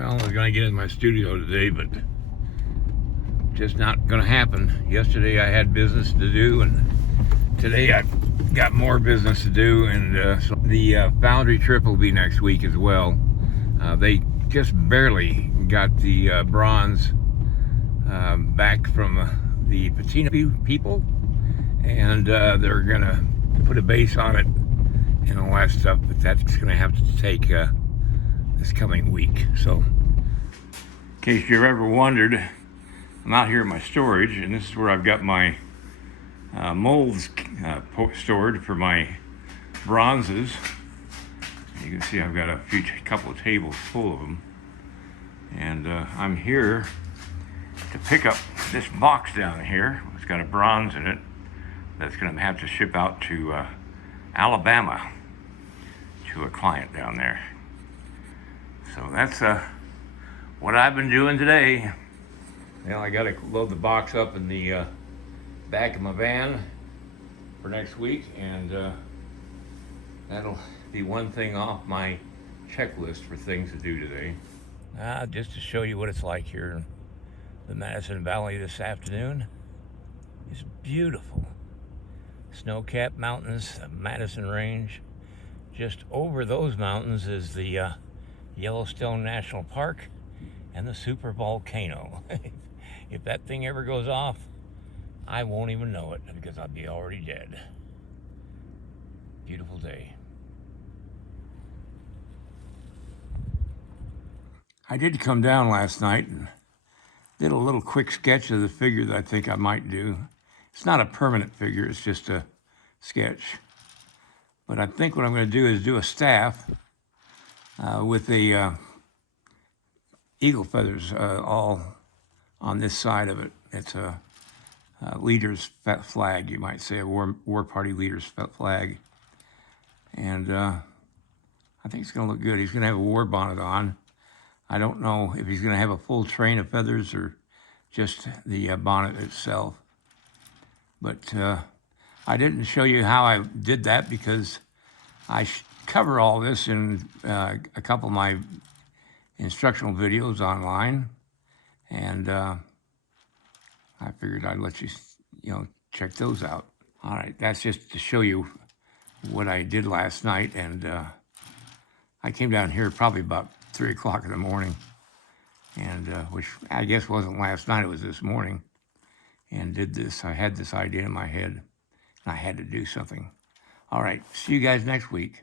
Well, I was going to get in my studio today, but just not going to happen. Yesterday I had business to do, and today I got more business to do, and so the Foundry trip will be next week as well. They just barely got the bronze back from the patina people, and they're going to put a base on it and all that stuff, but that's going to have to take this coming week. So, in case you've ever wondered, I'm out here in my storage, and this is where I've got my molds stored for my bronzes. You can see I've got a couple of tables full of them, and I'm here to pick up this box down here. It's got a bronze in it that's going to have to ship out to Alabama to a client down there. So that's what I've been doing today. Now I got to load the box up in the back of my van for next week, and that'll be one thing off my checklist for things to do today. Just to show you what it's like here in the Madison Valley this afternoon. It's beautiful. Snow-capped mountains, the Madison Range. Just over those mountains is the Yellowstone National Park and the super volcano. If that thing ever goes off, I won't even know it because I'll be already dead. Beautiful day. I did come down last night and did a little quick sketch of the figure that I think I might do. It's not a permanent figure, it's just a sketch. But I think what I'm going to do is do a staff with the eagle feathers all on this side of it. It's a leader's flag, you might say, a war party leader's flag. And I think it's going to look good. He's going to have a war bonnet on. I don't know if he's going to have a full train of feathers or just the bonnet itself. But I didn't show you how I did that because I cover all this in a couple of my instructional videos online, and I figured I'd let you check those out. All right, that's just to show you what I did last night, and I came down here probably about 3 o'clock in the morning, and which I guess wasn't last night, it was this morning, and did this. I had this idea in my head, and I had to do something. All right, see you guys next week.